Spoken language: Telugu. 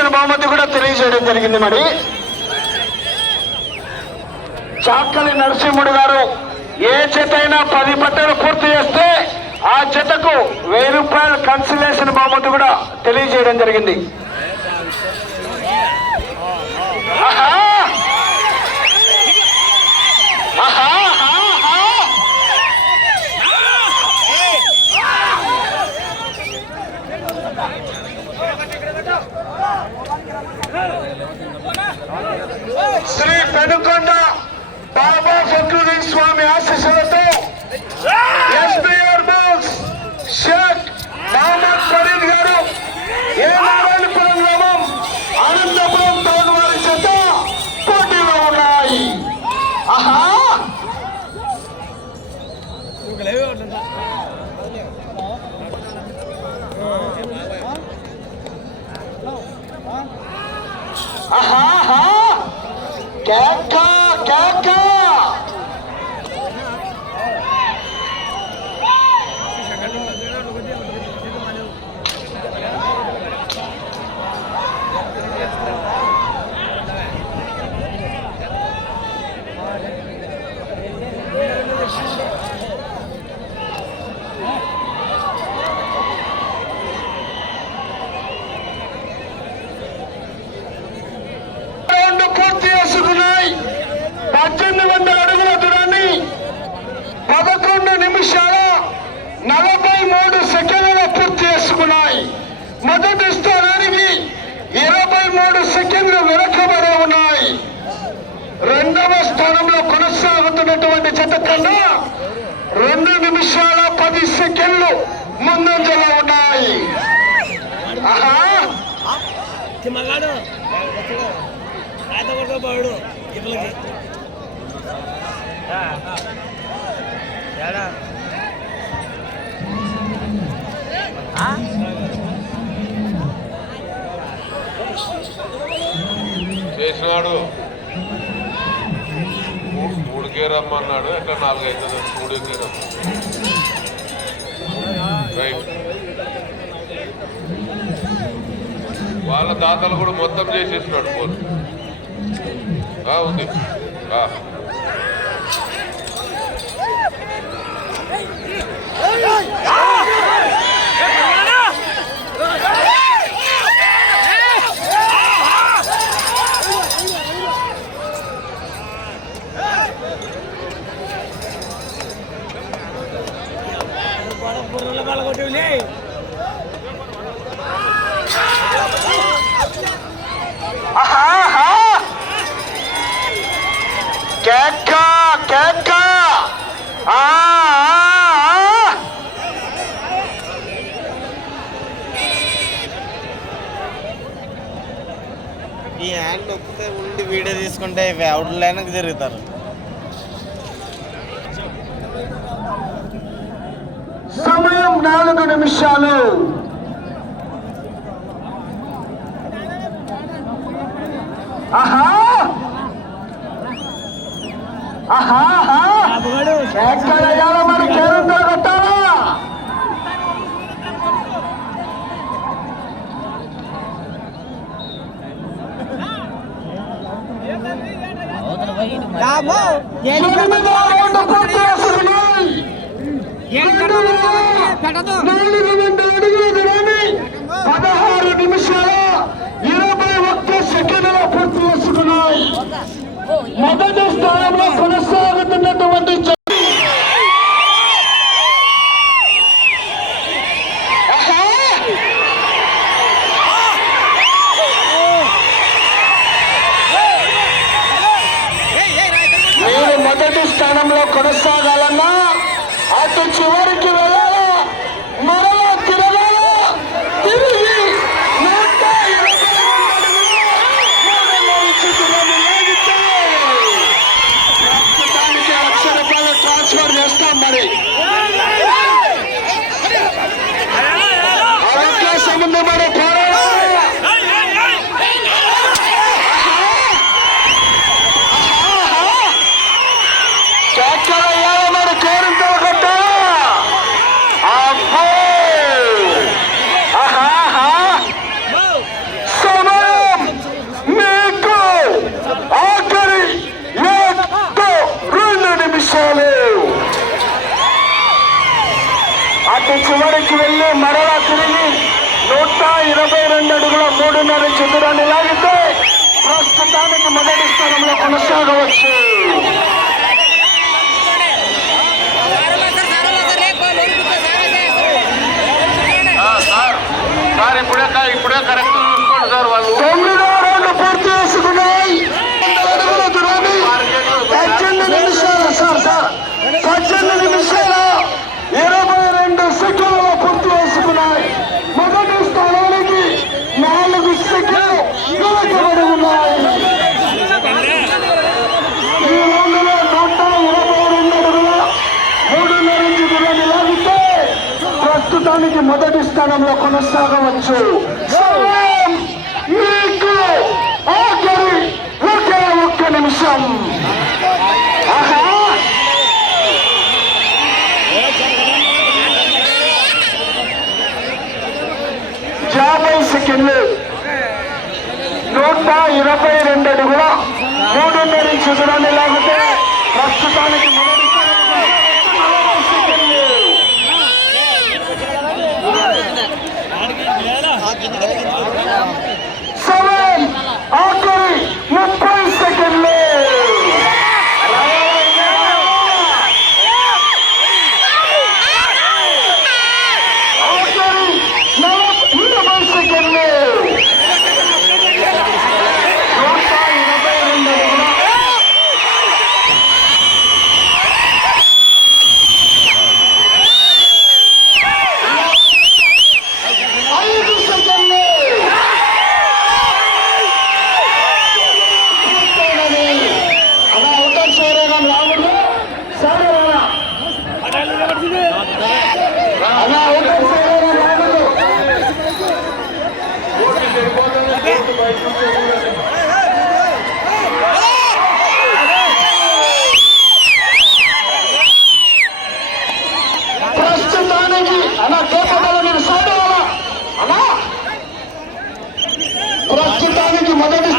కన్సలేషన్ బహుమతి కూడా తెలియజేయడం జరిగింది మరి. చాకలి నరసింహుడు గారు ఏ జత అయినా పది పట్టలు పూర్తి చేస్తే ఆ జతకు వెయ్యి రూపాయల కన్సిలేషన్ బహుమతి కూడా తెలియజేయడం జరిగింది. శ్రీ పెనుకొండ బాబా ఫక్రుద్దీన్ స్వామి ఆశీస్సులతో ఆహా ఆహా కేక కేక రౌండ్ పూర్తి చేసుకున్నాయి పద్దెనిమిది వందల అడుగుల దూరాన్ని పదకొండు నిమిషాల నలభై మూడు సెకండ్ల పూర్తి చేసుకున్నాయి మొదటి స్థానానికి ఇరవై మూడు సెకండ్లు వెనకబడి ఉన్నాయి. రెండవ స్థానంలో కొనసాగుతున్నటువంటి జత కన్నా రెండు నిమిషాల పది సెకండ్లు ముందంజలో ఉన్నాయి. ఆహా! మగాడు ఆయన కొడుకు మూడుకే రమ్మన్నాడు. ఎట్లా నాలుగు అవుతుంది? మూడుకే రమ్మన్నాడు రైట్. వాళ్ళ దాతలు కూడా మొత్తం చేసేసినాడు ఫోన్. ఆ, ఉంది. ఆ. బుర్రల ఆహా ఆ, ఈ హ్యాండ్ నొక్కితే ఉండి వీడియో తీసుకుంటే ఇవి అవుట్ జరుగుతారు నాలుగు నిమిషాలు. ఆహా! ఆహా ఎక్కడ మరి కేంద్రం కొట్టాలా ఎనిమిదో రౌండ్ పూర్తి చేసుకున్నాయి. నాలుగు వందల అడుగుల దూరాన్ని పదహారు నిమిషాల ఇరవై ఒక్క సెకండ్లో పూర్తి చేసుకున్నాయి. మొదటి స్థానంలో కొనసాగుతున్నటువంటి మొదటి స్థానంలో కొనసాగాలన్నా అటు చివరికి వెళ్ళాలా మరలా తిరగాలా తిరిగి నూట ఇరవై అడుగులు మూడవ స్థితిలోకి లాగితే ప్రస్తుతానికి లక్ష రూపాయలు ట్రాన్స్ఫర్ చేస్తాం మరి అవకాశం ఉంది మరి పోరాడాలి కేకలు వేయాలి మరి కోరింతలు కొట్టాలా వెనక్కి వెళ్ళి మరలా తిరిగి నూట ఇరవై రెండు అడుగుల మూడున్నర చతురాన్ని లాగితే ప్రస్తుతానికి మొదటి స్థానంలో కొనసాగవచ్చు సార్ సార్ ఇప్పుడే ఇప్పుడే కరెక్ట్ చూసుకోండి సార్ వాళ్ళు తొమ్మిదో రౌండ్ పూర్తి చేసుకున్నాయి అడుగుల దూరాన్ని పద్దెనిమిది నిమిషాలు సార్ సార్ పద్దెనిమిది నిమిషాల ఇరవై రెండు సెకండ్లలో పూర్తి చేసుకున్నాయి మొదటి స్థానానికి నాలుగు సెకండ్లు వెనకబడి ఉన్నాయి ఈ రౌండ్లో నూట ఇరవై రెండు అడుగుల మూడున్నర ఇంచు దూరాన్ని లాగితే ప్రస్తుతానికి మొదటి స్థానంలో కొనసాగవచ్చు. మీకు ఆఖరి ఒకే ఒక్క నిమిషం. యాభై సెకండ్లు. నూట ఇరవై రెండు అడుగుల మూడున్నర ఇంచు దూరాన్ని లాగితే ప్రస్తుతానికి మొదటి ప్రస్తుతానికి అలా మొదటి